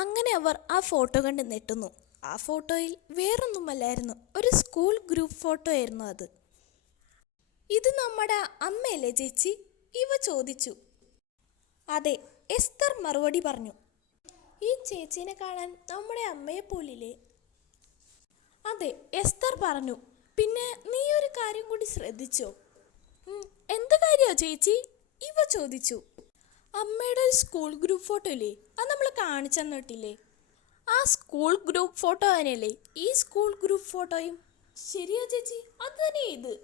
അങ്ങനെ അവർ ആ ഫോട്ടോ കണ്ട് നെട്ടുന്നു. ആ ഫോട്ടോയിൽ വേറൊന്നുമല്ലായിരുന്നു, ഒരു സ്കൂൾ ഗ്രൂപ്പ് ഫോട്ടോ ആയിരുന്നു അത്. ഇത് നമ്മുടെ അമ്മയല്ലേ ചേച്ചി? ഇവ ചോദിച്ചു. അതെ, എസ്തർ മറുപടി പറഞ്ഞു. ഈ ചേച്ചീനെ കാണാൻ നമ്മുടെ അമ്മയെ പോലില്ലേ? അതെ, എസ്തർ പറഞ്ഞു. പിന്നെ നീ ഒരു കാര്യം കൂടി ശ്രദ്ധിച്ചോ? എന്ത് കാര്യമോ ചേച്ചി? ഇവ ചോദിച്ചു. അമ്മയുടെ ഒരു സ്കൂൾ ഗ്രൂപ്പ് ഫോട്ടോ ഇല്ലേ, അത് നമ്മൾ കാണിച്ചു തന്നിട്ടില്ലേ? ആ സ്കൂൾ ഗ്രൂപ്പ് ഫോട്ടോ തന്നെയല്ലേ ഈ സ്കൂൾ ഗ്രൂപ്പ് ഫോട്ടോയും? ശരിയാ ചേച്ചി, അത് തന്നെ ഇത്.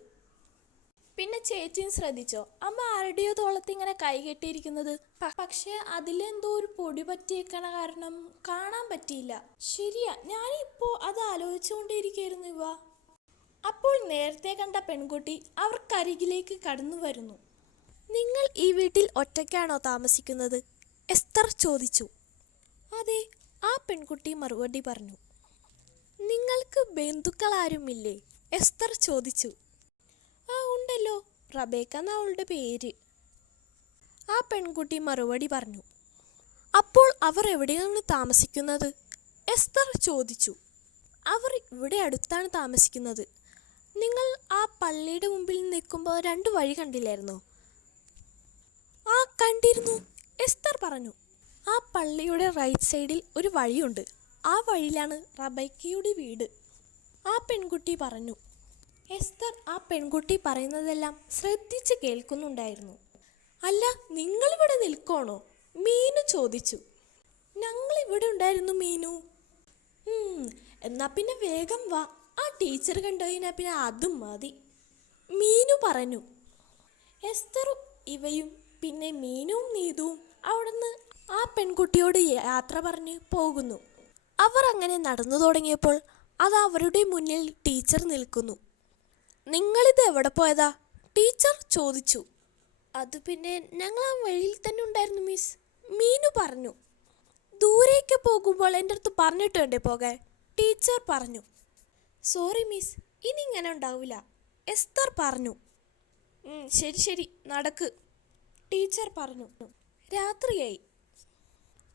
പിന്നെ ചേച്ചിയും ശ്രദ്ധിച്ചോ, അമ്മ ആരുടെയോ തോളത്ത് ഇങ്ങനെ കൈ കെട്ടിയിരിക്കുന്നത്? പക്ഷെ അതിലെന്തോ ഒരു പൊടി പറ്റിയേക്കണ കാരണം കാണാൻ പറ്റിയില്ല. ശരിയാ, ഞാനിപ്പോൾ അത് ആലോചിച്ചുകൊണ്ടിരിക്കുകയായിരുന്നു ഇവ. അപ്പോൾ നേരത്തെ കണ്ട പെൺകുട്ടി അവർക്കരികിലേക്ക് കടന്നു വരുന്നു. നിങ്ങൾ ഈ വീട്ടിൽ ഒറ്റയ്ക്കാണോ താമസിക്കുന്നത്? എസ്തർ ചോദിച്ചു. അതെ, ആ പെൺകുട്ടി മറുപടി പറഞ്ഞു. നിങ്ങൾക്ക് ബന്ധുക്കൾ ആരുമില്ലേ? എസ്തർ ചോദിച്ചു. ആ ഉണ്ടല്ലോ, റബേക്ക എന്ന അവളുടെ പേര്, ആ പെൺകുട്ടി മറുപടി പറഞ്ഞു. അപ്പോൾ അവർ എവിടെയാണ് താമസിക്കുന്നത്? എസ്തർ ചോദിച്ചു. അവർ ഇവിടെ അടുത്താണ് താമസിക്കുന്നത്. നിങ്ങൾ ആ പള്ളിയുടെ മുമ്പിൽ നിൽക്കുമ്പോൾ 2 വഴി കണ്ടില്ലായിരുന്നോ? ആ കണ്ടിരുന്നു, എസ്തർ പറഞ്ഞു. ആ പള്ളിയുടെ റൈറ്റ് സൈഡിൽ ഒരു വഴിയുണ്ട്, ആ വഴിയിലാണ് റബേക്കയുടെ വീട്, ആ പെൺകുട്ടി പറഞ്ഞു. എസ്തർ ആ പെൺകുട്ടി പറയുന്നതെല്ലാം ശ്രദ്ധിച്ച് കേൾക്കുന്നുണ്ടായിരുന്നു. അല്ല, നിങ്ങളിവിടെ നിൽക്കണോ? മീനു ചോദിച്ചു. ഞങ്ങളിവിടെ ഉണ്ടായിരുന്നു മീനു. എന്നാ പിന്നെ വേഗം വാ, ആ ടീച്ചർ കണ്ടുകഴിഞ്ഞാൽ പിന്നെ അതും മതി, മീനു പറഞ്ഞു. എസ്തറും ഇവയും പിന്നെ മീനുവും നീതുവും അവിടുന്ന് ആ പെൺകുട്ടിയോട് യാത്ര പറഞ്ഞ് പോകുന്നു. അവർ അങ്ങനെ നടന്നു തുടങ്ങിയപ്പോൾ അത് അവരുടെ മുന്നിൽ ടീച്ചർ നിൽക്കുന്നു. നിങ്ങളിത് എവിടെ പോയതാ? ടീച്ചർ ചോദിച്ചു. അത് പിന്നെ ഞങ്ങൾ ആ വഴിയിൽ തന്നെ ഉണ്ടായിരുന്നു മിസ്, മീനു പറഞ്ഞു. ദൂരേക്ക് പോകുമ്പോൾ എൻ്റെ അടുത്ത് പറഞ്ഞിട്ട് വേണ്ടേ പോകാൻ? ടീച്ചർ പറഞ്ഞു. സോറി മിസ്, ഇനി ഇങ്ങനെ ഉണ്ടാവില്ല, എസ്തർ പറഞ്ഞു. ശരി ശരി, നടക്ക്, ടീച്ചർ പറഞ്ഞു. രാത്രിയായി.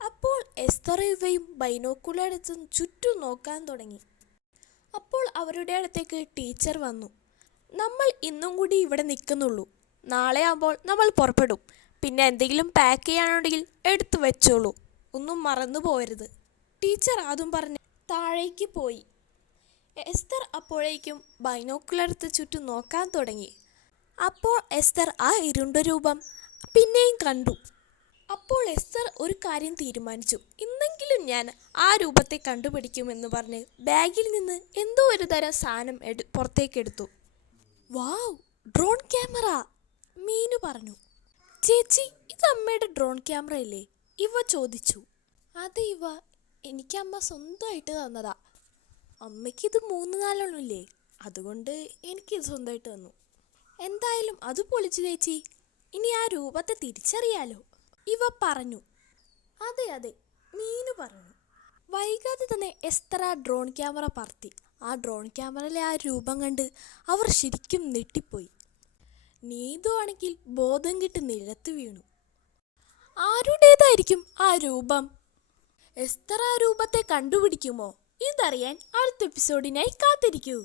അപ്പോൾ എസ്തർ ഇവയും ബൈനോക്കുലർ എടുത്ത് ചുറ്റും നോക്കാൻ തുടങ്ങി. അപ്പോൾ അവരുടെ അടുത്തേക്ക് ടീച്ചർ വന്നു. നമ്മൾ ഇന്നും കൂടി ഇവിടെ നിൽക്കുന്നുള്ളൂ, നാളെ ആകുമ്പോൾ നമ്മൾ പുറപ്പെടും. പിന്നെ എന്തെങ്കിലും പാക്ക് ചെയ്യാനുണ്ടെങ്കിൽ എടുത്തു വെച്ചോളൂ, ഒന്നും മറന്നു പോകരുത്, ടീച്ചർ അതും പറഞ്ഞ് താഴേക്ക് പോയി. എസ്തർ അപ്പോഴേക്കും ബൈനോക്കുലർ എടുത്ത് ചുറ്റും നോക്കാൻ തുടങ്ങി. അപ്പോൾ എസ്തർ ആ ഇരുണ്ട രൂപം പിന്നെയും കണ്ടു. അപ്പോൾ എസ്തർ ഒരു കാര്യം തീരുമാനിച്ചു. ഇന്നെങ്കിലും ഞാൻ ആ രൂപത്തെ കണ്ടുപിടിക്കുമെന്ന് പറഞ്ഞ് ബാഗിൽ നിന്ന് എന്തോ ഒരു തരം സാധനം പുറത്തേക്കെടുത്തു. വാവ്, ഡ്രോൺ ക്യാമറ, മീനു പറഞ്ഞു. ചേച്ചി, ഇത് അമ്മയുടെ ഡ്രോൺ ക്യാമറ അല്ലേ? ഇവ ചോദിച്ചു. അതെ ഇവ, എനിക്ക് അമ്മ സ്വന്തമായിട്ട് തന്നതാ. അമ്മയ്ക്കിത് 3-4 ഇല്ലേ, അതുകൊണ്ട് എനിക്കിത് സ്വന്തമായിട്ട് തന്നു. എന്തായാലും അത് പൊളിച്ചു ചേച്ചി, ഇനി ആ രൂപത്തെ തിരിച്ചറിയാലോ, ഇവ പറഞ്ഞു. അതെ അതെ, മീനു പറഞ്ഞു. വൈകാതെ തന്നെ എസ്തർ ആ ഡ്രോൺ ക്യാമറ പറത്തി. ആ ഡ്രോൺ ക്യാമറയിലെ ആ രൂപം കണ്ട് അവർ ശരിക്കും ഞെട്ടിപ്പോയി. നീതു ആണെങ്കിൽ ബോധം കെട്ട് നിലത്ത് വീണു. ആരുടേതായിരിക്കും ആ രൂപം? എസ്തർ ആ രൂപത്തെ കണ്ടുപിടിക്കുമോ? ഇതറിയാൻ അടുത്ത എപ്പിസോഡിനായി കാത്തിരിക്കൂ.